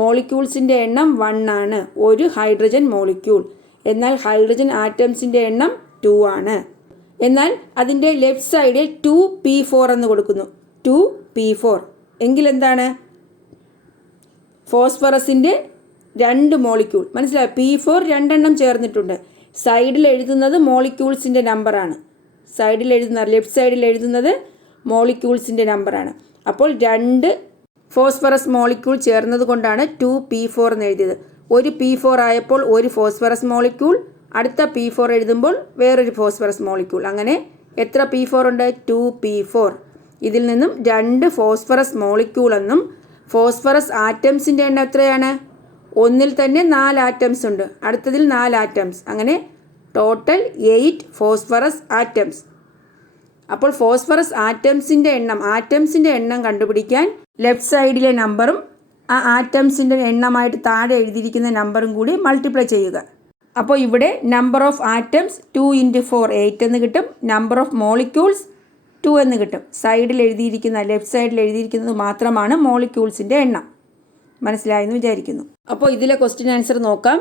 മോളിക്യൂൾസിൻ്റെ എണ്ണം 1 ആണ്, 1 ഹൈഡ്രജൻ മോളിക്യൂൾ. എന്നാൽ ഹൈഡ്രജൻ ആറ്റംസിൻ്റെ എണ്ണം 2 ആണ്. എന്നാൽ അതിൻ്റെ ലെഫ്റ്റ് സൈഡിൽ 2p4 എന്ന് കൊടുക്കുന്നു. 2p4 എങ്കിൽ എന്താണ്? ഫോസ്ഫറസിൻ്റെ 2 മോളിക്യൂൾ. മനസ്സിലായോ? p4 2 ചേർന്നിട്ടുണ്ട്. സൈഡിൽ എഴുതുന്നത് മോളിക്യൂൾസിൻ്റെ നമ്പറാണ്. ലെഫ്റ്റ് സൈഡിൽ എഴുതുന്നത് മോളിക്യൂൾസിൻ്റെ നമ്പറാണ്. അപ്പോൾ 2 ഫോസ്ഫറസ് മോളിക്യൂൾ ചേർന്നത് കൊണ്ടാണ് 2p4 എന്ന് എഴുതിയത്. ഒരു p4 ആയപ്പോൾ 1 ഫോസ്ഫറസ് മോളിക്യൂൾ, അടുത്ത p4 എഴുതുമ്പോൾ വേറൊരു ഫോസ്ഫറസ് മോളിക്യൂൾ. അങ്ങനെ എത്ര p4 ഉണ്ട്? 2p4. ഇതിൽ നിന്നും 2 ഫോസ്ഫറസ് മോളിക്യൂൾ എന്നും ഫോസ്ഫറസ് ആറ്റംസിൻ്റെ എണ്ണം എത്രയാണ്? ഒന്നിൽ തന്നെ 4 ആറ്റംസ് ഉണ്ട്, അടുത്തതിൽ 4 ആറ്റംസ്. അങ്ങനെ ടോട്ടൽ 8 ഫോസ്ഫറസ് ആറ്റംസ്. അപ്പോൾ ഫോസ്ഫറസ് ആറ്റംസിൻ്റെ എണ്ണം കണ്ടുപിടിക്കാൻ ലെഫ്റ്റ് സൈഡിലെ നമ്പറും ആ ആറ്റംസിൻ്റെ എണ്ണമായിട്ട് താഴെ എഴുതിയിരിക്കുന്ന നമ്പറും കൂടി മൾട്ടിപ്ലൈ ചെയ്യുക. അപ്പോൾ ഇവിടെ നമ്പർ ഓഫ് ആറ്റംസ് 2 × 4 8 എന്ന് കിട്ടും. നമ്പർ ഓഫ് മോളിക്യൂൾസ് 2 എന്ന് കിട്ടും. ലെഫ്റ്റ് സൈഡിൽ എഴുതിയിരിക്കുന്നത് മാത്രമാണ് മോളിക്യൂൾസിൻ്റെ എണ്ണം. മനസ്സിലായെന്ന് വിചാരിക്കുന്നു. അപ്പോൾ ഇതിലെ ക്വസ്റ്റ്യൻ ആൻസർ നോക്കാം.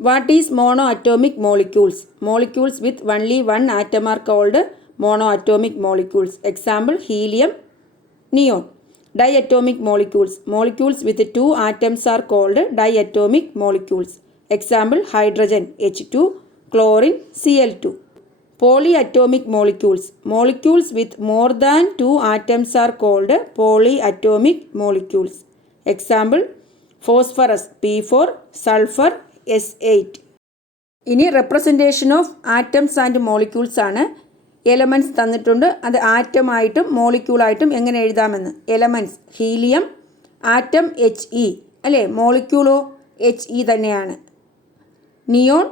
What is mono atomic molecules? Molecules with only 1 atom are called mono atomic molecules. Example helium, neon. Diatomic molecules. Molecules with 2 atoms are called diatomic molecules. Example hydrogen H2, chlorine Cl2. Polyatomic molecules. Molecules with more than 2 atoms are called polyatomic molecules. Example phosphorus P4, sulfur S8. ഇനി representation of atoms and molecules ആണ്. എലമെൻറ്റ്സ് തന്നിട്ടുണ്ട്. അത് ആറ്റമായിട്ടും മോളിക്യൂളായിട്ടും എങ്ങനെ എഴുതാമെന്ന്. എലമെൻറ്റ്സ് ഹീലിയം, ആറ്റം He അല്ലേ, മോളിക്യൂളോ He തന്നെയാണ്. നിയോൺ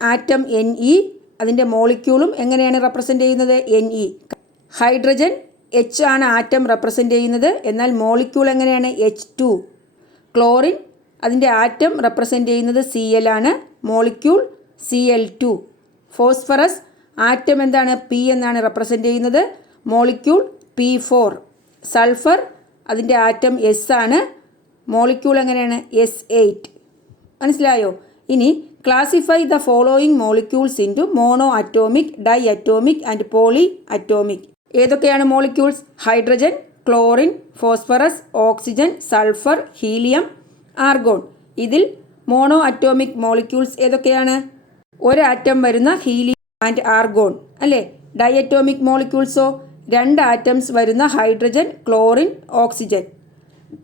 ആറ്റം Ne, അതിൻ്റെ മോളിക്യൂളും എങ്ങനെയാണ് റെപ്രസെൻ്റ് ചെയ്യുന്നത്? Ne. ഹൈഡ്രജൻ H ആണ് ആറ്റം റെപ്രസെൻ്റ് ചെയ്യുന്നത്, എന്നാൽ മോളിക്യൂൾ എങ്ങനെയാണ്? H2. ക്ലോറിൻ അതിൻ്റെ ആറ്റം റെപ്രസെൻ്റ് ചെയ്യുന്നത് Cl ആണ്, മോളിക്യൂൾ Cl2. ഫോസ്ഫറസ് ആറ്റം എന്താണ്? P എന്നാണ് റെപ്രസെൻ്റ് ചെയ്യുന്നത്, മോളിക്യൂൾ P4. സൾഫർ അതിൻ്റെ ആറ്റം S ആണ്, മോളിക്യൂൾ എങ്ങനെയാണ്? S8. മനസ്സിലായോ? ഇനി classify the following molecules into mono atomic, di atomic and poly atomic. ഏതൊക്കെയാണ് molecules? Hydrogen, chlorine, phosphorus, oxygen, sulphur, helium, argon. ഇതിൽ മോണോ അറ്റോമിക് മോളിക്യൂൾസ് ഏതൊക്കെയാണ്? ഒരു ആറ്റം വരുന്ന ഹീലിയം ആൻഡ് ആർഗോൺ അല്ലേ. ഡയറ്റോമിക് മോളിക്യൂൾസോ? 2 ആറ്റംസ് വരുന്ന hydrogen, chlorine, oxygen.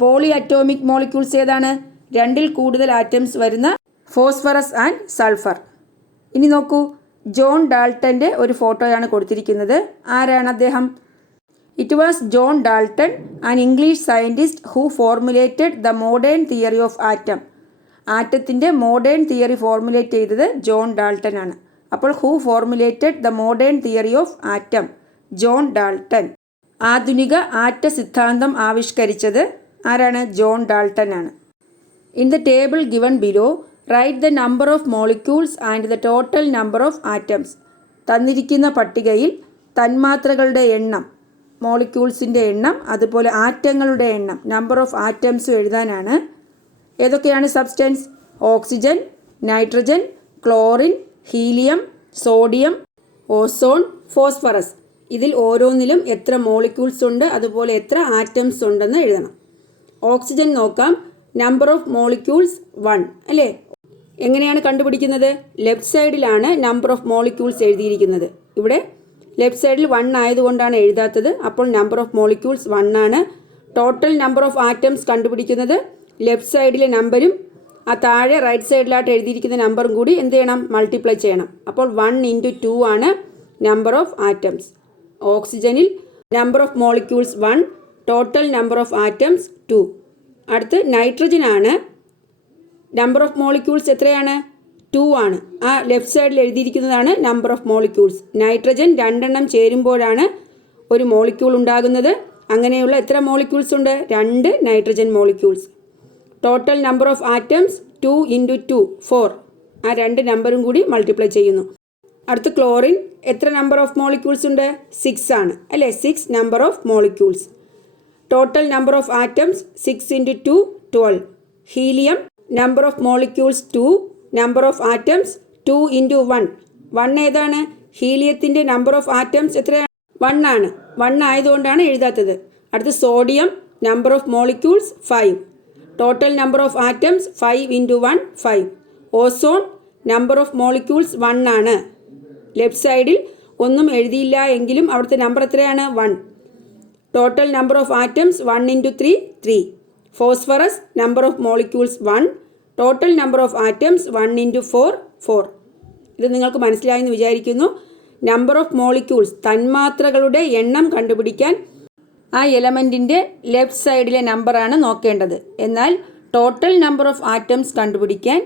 Poly atomic molecules ഏതാണ്? 2ൽ കൂടുതൽ ആറ്റംസ് വരുന്ന ഫോസ്ഫറസ് ആൻഡ് സൾഫർ. ഇനി നോക്കൂ, ജോൺ ഡാൾട്ടൻ്റെ ഒരു ഫോട്ടോയാണ് കൊടുത്തിരിക്കുന്നത്. ആരാണ് അദ്ദേഹം? It was John Dalton, an English scientist who formulated the modern theory of atom. ആറ്റത്തിൻ്റെ മോഡേൺ തിയറി ഫോർമുലേറ്റ് ചെയ്തത് ജോൺ ഡാൾട്ടൺ ആണ്. അപ്പോൾ who formulated the modern theory of atom? John Dalton. ആധുനിക ആറ്റ സിദ്ധാന്തം ആവിഷ്കരിച്ചത് ആരാണ്? ജോൺ ഡാൾട്ടൺ ആണ്. In the table given below write the number of molecules and the total number of atoms. തന്നിരിക്കുന്ന പട്ടികയിൽ തന്മാത്രകളുടെ എണ്ണം, മോളിക്യൂൾസിൻ്റെ എണ്ണം, അതുപോലെ ആറ്റങ്ങളുടെ എണ്ണം, നമ്പർ ഓഫ് ആറ്റംസും എഴുതാനാണ്. ഏതൊക്കെയാണ് substance? Oxygen, nitrogen, chlorine, helium, sodium, ozone, phosphorus. ഇതിൽ ഓരോന്നിലും എത്ര മോളിക്യൂൾസ് ഉണ്ട്, അതുപോലെ എത്ര ആറ്റംസ് ഉണ്ടെന്ന് എഴുതണം. ഓക്സിജൻ നോക്കാം. നമ്പർ ഓഫ് മോളിക്യൂൾസ് 1 അല്ലേ. എങ്ങനെയാണ് കണ്ടുപിടിക്കുന്നത്? ലെഫ്റ്റ് സൈഡിലാണ് നമ്പർ ഓഫ് മോളിക്യൂൾസ് എഴുതിയിരിക്കുന്നത്. ഇവിടെ ലെഫ്റ്റ് സൈഡിൽ 1 ആയതുകൊണ്ടാണ് എഴുതാത്തത്. അപ്പോൾ നമ്പർ ഓഫ് മോളിക്യൂൾസ് 1 ആണ്. ടോട്ടൽ നമ്പർ ഓഫ് ആറ്റംസ് കണ്ടുപിടിക്കുന്നത് ലെഫ്റ്റ് സൈഡിലെ നമ്പരും ആ താഴെ റൈറ്റ് സൈഡിലായിട്ട് എഴുതിയിരിക്കുന്ന നമ്പറും കൂടി എന്ത് ചെയ്യണം, മൾട്ടിപ്ലൈ ചെയ്യണം. അപ്പോൾ 1 × 2 ആണ് നമ്പർ ഓഫ് ആറ്റംസ്. ഓക്സിജനിൽ number of molecules 1, total number of atoms 2. അടുത്ത് നൈട്രജൻ ആണ്. നമ്പർ ഓഫ് മോളിക്യൂൾസ് എത്രയാണ്, 2 ആണ്. ആ ലെഫ്റ്റ് സൈഡിൽ എഴുതിയിരിക്കുന്നതാണ് നമ്പർ ഓഫ് മോളിക്യൂൾസ്. നൈട്രജൻ 2 എണ്ണം ചേരുമ്പോഴാണ് ഒരു മോളിക്യൂൾ ഉണ്ടാകുന്നത്. അങ്ങനെയുള്ള എത്ര മോളിക്യൂൾസ് ഉണ്ട്, 2 nitrogen molecules. Total number of atoms 2 × 2 4. ആ 2 നമ്പറും കൂടി മൾട്ടിപ്ലൈ ചെയ്യുന്നു. അടുത്ത് ക്ലോറിൻ എത്ര നമ്പർ ഓഫ് മോളിക്യൂൾസ് ഉണ്ട്, 6 ആണ് അല്ലേ, 6 number of molecules. Total number of atoms 6 × 2 12. Helium number of molecules 2, number of atoms 2 × 1. 1 ഏതാണ്, ഹീലിയത്തിൻ്റെ നമ്പർ ഓഫ് ആറ്റംസ് എത്രയാണ്, 1 ആണ്. 1 ആയതുകൊണ്ടാണ് എഴുതാത്തത്. അടുത്ത് sodium number of molecules 5. Total number of atoms 5 × 1 5. Ozone number of molecules 1 ആണ്. ലെഫ്റ്റ് സൈഡിൽ ഒന്നും എഴുതിയില്ല എങ്കിലും അവിടുത്തെ നമ്പർ എത്രയാണ്, 1. Total number of atoms 1 × 3 3. Phosphorus number of molecules 1. Total number of atoms 1 × 4 4. ഇത് നിങ്ങൾക്ക് മനസ്സിലായെന്ന് വിചാരിക്കുന്നു. നമ്പർ ഓഫ് മോളിക്യൂൾസ് തന്മാത്രകളുടെ എണ്ണം കണ്ടുപിടിക്കാൻ ആ എലമെൻറ്റിൻ്റെ ലെഫ്റ്റ് സൈഡിലെ നമ്പറാണ് നോക്കേണ്ടത്. എന്നാൽ ടോട്ടൽ നമ്പർ ഓഫ് ആറ്റംസ് കണ്ടുപിടിക്കാൻ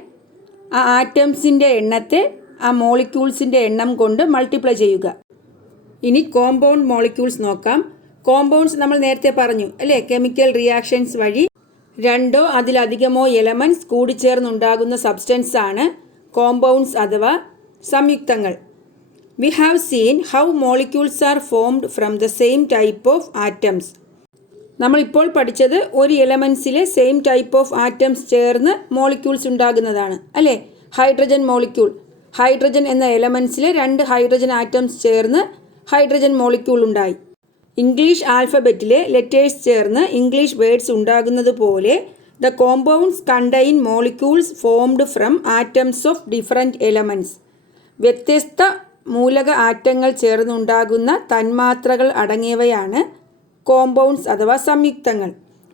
ആ ആറ്റംസിൻ്റെ എണ്ണത്തെ ആ മോളിക്യൂൾസിൻ്റെ എണ്ണം കൊണ്ട് മൾട്ടിപ്ലൈ ചെയ്യുക. ഇനി കോമ്പൗണ്ട് മോളിക്യൂൾസ് നോക്കാം. കോമ്പൗണ്ട്സ് നമ്മൾ നേരത്തെ പറഞ്ഞു അല്ലേ, കെമിക്കൽ റിയാക്ഷൻസ് വഴി 2 അതിലധികമോ എലമെൻറ്റ്സ് കൂടിച്ചേർന്നുണ്ടാകുന്ന സബ്സ്റ്റൻസ് ആണ് കോമ്പൗണ്ട്സ് അഥവാ സംയുക്തങ്ങൾ. We have seen how molecules are formed from the same type of atoms. നമ്മളിപ്പോൾ പഠിച്ചത് ഒരു എലമെൻസിലെ സെയിം ടൈപ്പ് ഓഫ് ആറ്റംസ് ചേർന്ന് മോളിക്യൂൾസ് ഉണ്ടാകുന്നതാണ് അല്ലേ. ഹൈഡ്രജൻ മോളിക്യൂൾ, ഹൈഡ്രജൻ എന്ന എലമെൻസിലെ 2 ഹൈഡ്രജൻ ആറ്റംസ് ചേർന്ന് ഹൈഡ്രജൻ മോളിക്യൂൾ ഉണ്ടായി. ഇംഗ്ലീഷ് ആൽഫബറ്റിലെ ലെറ്റേഴ്സ് ചേർന്ന് ഇംഗ്ലീഷ് വേർഡ്സ് ഉണ്ടാകുന്നത് പോലെ the compounds contain molecules formed from atoms of different elements. വ്യത്യസ്ത മൂലക ആറ്റങ്ങൾ ചേർന്നുണ്ടാകുന്ന തന്മാത്രകൾ അടങ്ങിയവയാണ് കോമ്പൗണ്ട്സ് അഥവാ സംയുക്തങ്ങൾ.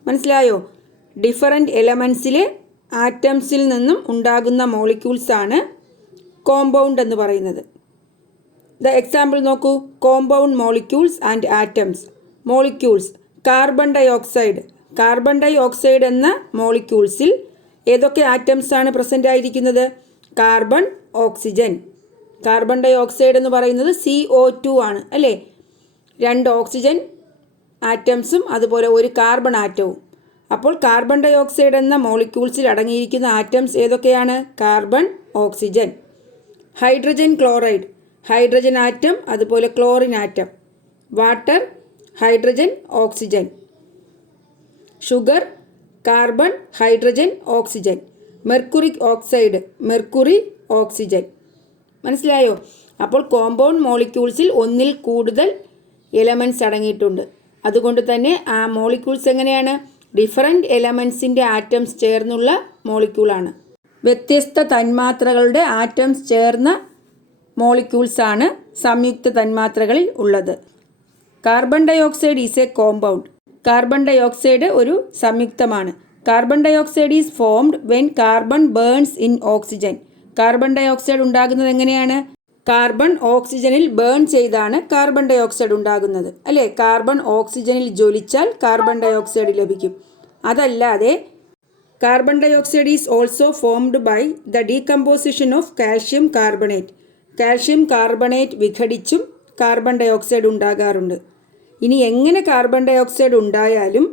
മനസ്സിലായോ? ഡിഫറെൻറ്റ് എലമെൻസിലെ ആറ്റംസിൽ നിന്നും ഉണ്ടാകുന്ന മോളിക്യൂൾസാണ് കോമ്പൗണ്ട് എന്ന് പറയുന്നത്. ദ എക്സാമ്പിൾ നോക്കൂ. Compound molecules and atoms. Molecules carbon dioxide. Carbon dioxide എന്ന മോളിക്യൂൾസിൽ ഏതൊക്കെ ആറ്റംസ് ആണ് പ്രസൻ്റ് ആയിരിക്കുന്നത്? Carbon, oxygen. Carbon dioxide എന്ന് പറയുന്നത് CO2 ആണ് അല്ലേ. 2 ഓക്സിജൻ ആറ്റംസും അതുപോലെ ഒരു കാർബൺ ആറ്റവും. അപ്പോൾ കാർബൺ ഡൈ ഓക്സൈഡ് എന്ന മോളിക്യൂൾസിൽ അടങ്ങിയിരിക്കുന്ന ആറ്റംസ് ഏതൊക്കെയാണ്? Carbon, oxygen. Hydrogen chloride, hydrogen atom അതുപോലെ chlorine atom. Water, hydrogen, oxygen. Sugar, carbon, hydrogen, oxygen. Mercuric oxide, mercury, oxygen. മനസ്സിലായോ? അപ്പോൾ കോമ്പൗണ്ട് മോളിക്യൂൾസിൽ ഒന്നിൽ കൂടുതൽ എലമെൻറ്റ്സ് അടങ്ങിയിട്ടുണ്ട്. അതുകൊണ്ട് തന്നെ ആ മോളിക്യൂൾസ് എങ്ങനെയാണ്? ഡിഫറെൻറ്റ് എലമെൻറ്റ്സിൻ്റെ ആറ്റംസ് ചേർന്നുള്ള മോളിക്യൂളാണ്. വ്യത്യസ്ത തന്മാത്രകളുടെ ആറ്റംസ് ചേർന്ന മോളിക്യൂൾസാണ് സംയുക്ത തന്മാത്രകളിൽ ഉള്ളത്. Carbon dioxide is a compound. Carbon dioxide ഒരു സംയുക്തമാണ്. Carbon dioxide is formed when carbon burns in oxygen. Carbon dioxide ഉണ്ടാകുന്നത് എങ്ങനെയാണ്? കാർബൺ ഓക്സിജനിൽ ബേൺ ചെയ്താണ് കാർബൺ ഡൈ ഓക്സൈഡ് ഉണ്ടാകുന്നത് അല്ലേ. കാർബൺ ഓക്സിജനിൽ ജ്വലിച്ചാൽ കാർബൺ ഡൈ ഓക്സൈഡ് ലഭിക്കും. അതല്ലാതെ carbon dioxide is also formed by the decomposition of calcium carbonate. Calcium carbonate വിഘടിച്ചും കാർബൺ ഡൈ ഓക്സൈഡ് ഉണ്ടാകാറുണ്ട്. ഇനി എങ്ങനെ കാർബൺ ഡൈ ഓക്സൈഡ് ഉണ്ടായാലും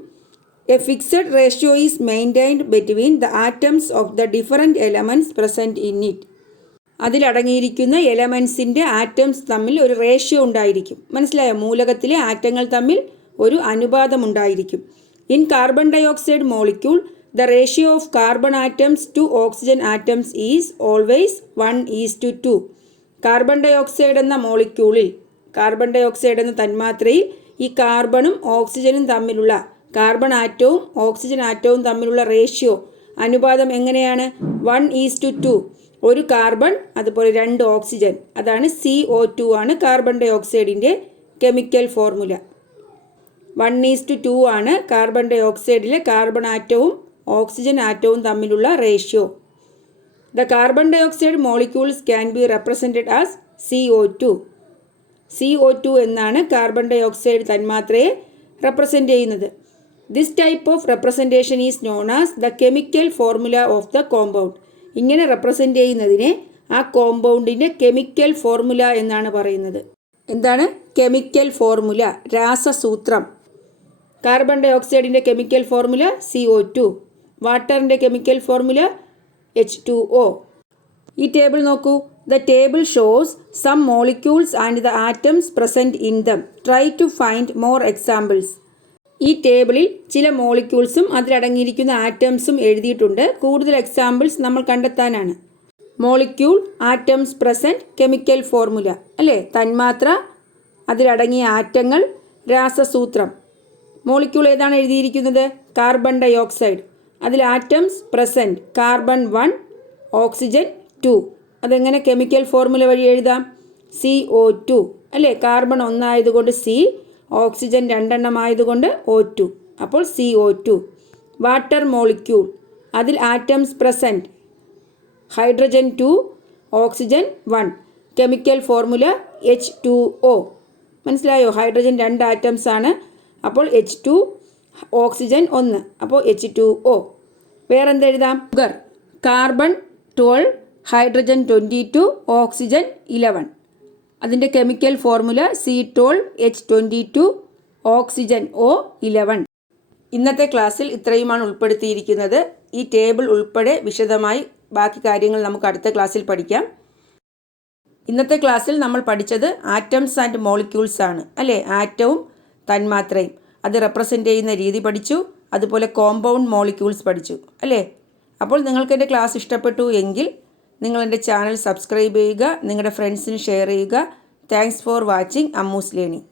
a fixed ratio is maintained between the atoms of the different elements present in it. അതിലടങ്ങിയിരിക്കുന്ന എലമെൻസിൻ്റെ ആറ്റംസ് തമ്മിൽ ഒരു റേഷ്യോ ഉണ്ടായിരിക്കും. മനസ്സിലായോ? മൂലകത്തിലെ ആറ്റങ്ങൾ തമ്മിൽ ഒരു അനുപാതം ഉണ്ടായിരിക്കും. In carbon dioxide molecule the ratio of carbon atoms to oxygen atoms is always 1:2. Carbon dioxide എന്ന മോളിക്യൂളിൽ, കാർബൺ ഡൈ ഓക്സൈഡ് എന്ന തന്മാത്രയിൽ ഈ കാർബണും ഓക്സിജനും തമ്മിലുള്ള, കാർബൺ ആറ്റവും ഓക്സിജൻ ആറ്റവും തമ്മിലുള്ള റേഷ്യോ, അനുപാതം എങ്ങനെയാണ്? 1:2. ഒരു കാർബൺ അതുപോലെ 2 ഓക്സിജൻ, അതാണ് CO2 ആണ് കാർബൺ ഡൈ ഓക്സൈഡിൻ്റെ കെമിക്കൽ ഫോർമുല. 1:2 ആണ് കാർബൺ ഡൈ ഓക്സൈഡിലെ കാർബൺ ആറ്റവും ഓക്സിജൻ ആറ്റവും തമ്മിലുള്ള ratio. The carbon dioxide molecules can be represented as CO2. CO2 എന്നാണ് കാർബൺ ഡൈ ഓക്സൈഡ് തന്മാത്രയെ റെപ്രസെൻ്റ് ചെയ്യുന്നത്. This type of representation is known as the chemical formula of the compound. ഇങ്ങനെ റെപ്രസെൻ്റ് ചെയ്യുന്നതിനെ ആ കോമ്പൗണ്ടിൻ്റെ കെമിക്കൽ ഫോർമുല എന്നാണ് പറയുന്നത്. എന്താണ് കെമിക്കൽ ഫോർമുല? രാസസൂത്രം. കാർബൺ ഡൈ ഓക്സൈഡിൻ്റെ കെമിക്കൽ ഫോർമുല CO2. വാട്ടറിൻ്റെ കെമിക്കൽ ഫോർമുല H2O. ഈ ടേബിൾ നോക്കൂ. The table shows some molecules and the atoms present in them. Try to find more examples. ഈ ടേബിളിൽ ചില മോളിക്യൂൾസും അതിലടങ്ങിയിരിക്കുന്ന ആറ്റംസും എഴുതിയിട്ടുണ്ട്. കൂടുതൽ എക്സാമ്പിൾസ് നമ്മൾ കണ്ടെത്താനാണ്. Molecule, atoms present, chemical formula അല്ലേ? തന്മാത്ര, അതിലടങ്ങിയ ആറ്റങ്ങൾ, രാസസൂത്രം. മോളിക്യൂൾ ഏതാണ് എഴുതിയിരിക്കുന്നത്? Carbon dioxide. അതിൽ ആറ്റംസ് പ്രസൻറ്റ്, കാർബൺ 1, ഓക്സിജൻ 2. അതെങ്ങനെ കെമിക്കൽ ഫോർമുല വഴി എഴുതാം? CO2 അല്ലേ? കാർബൺ 1 ആയതുകൊണ്ട് C, ഓക്സിജൻ 2 ആയതുകൊണ്ട് O2. അപ്പോൾ CO2. വാട്ടർ മോളിക്യൂൾ, അതിൽ atoms present, hydrogen 2, oxygen 1. Chemical formula H2O. മനസ്സിലായോ? ഹൈഡ്രജൻ 2 ആറ്റംസ് ആണ്. അപ്പോൾ H2, ഓക്സിജൻ 1, അപ്പോൾ H2O. വേറെന്ത് എഴുതാം? Sugar, carbon 12, hydrogen 22, oxygen 11. അതിൻ്റെ chemical formula C12H22, oxygen O11. ഇന്നത്തെ ക്ലാസ്സിൽ ഇത്രയുമാണ് ഉൾപ്പെടുത്തിയിരിക്കുന്നത്. ഈ ടേബിൾ ഉൾപ്പെടെ വിശദമായി ബാക്കി കാര്യങ്ങൾ നമുക്ക് അടുത്ത ക്ലാസ്സിൽ പഠിക്കാം. ഇന്നത്തെ ക്ലാസ്സിൽ നമ്മൾ പഠിച്ചത് ആറ്റംസ് ആൻഡ് മോളിക്യൂൾസ് ആണ് അല്ലേ? ആറ്റവും തന്മാത്രയും അത് റെപ്രസെൻ്റ് ചെയ്യുന്ന രീതി പഠിച്ചു. അതുപോലെ കോമ്പൗണ്ട് മോളിക്യൂൾസ് പഠിച്ചു അല്ലേ? അപ്പോൾ നിങ്ങൾക്ക് എൻ്റെ ക്ലാസ് ഇഷ്ടപ്പെട്ടു എങ്കിൽ നിങ്ങൾ എൻ്റെ ചാനൽ സബ്സ്ക്രൈബ് ചെയ്യുക, നിങ്ങളുടെ ഫ്രണ്ട്സിന് ഷെയർ ചെയ്യുക. Thanks for watching Ammu's learning.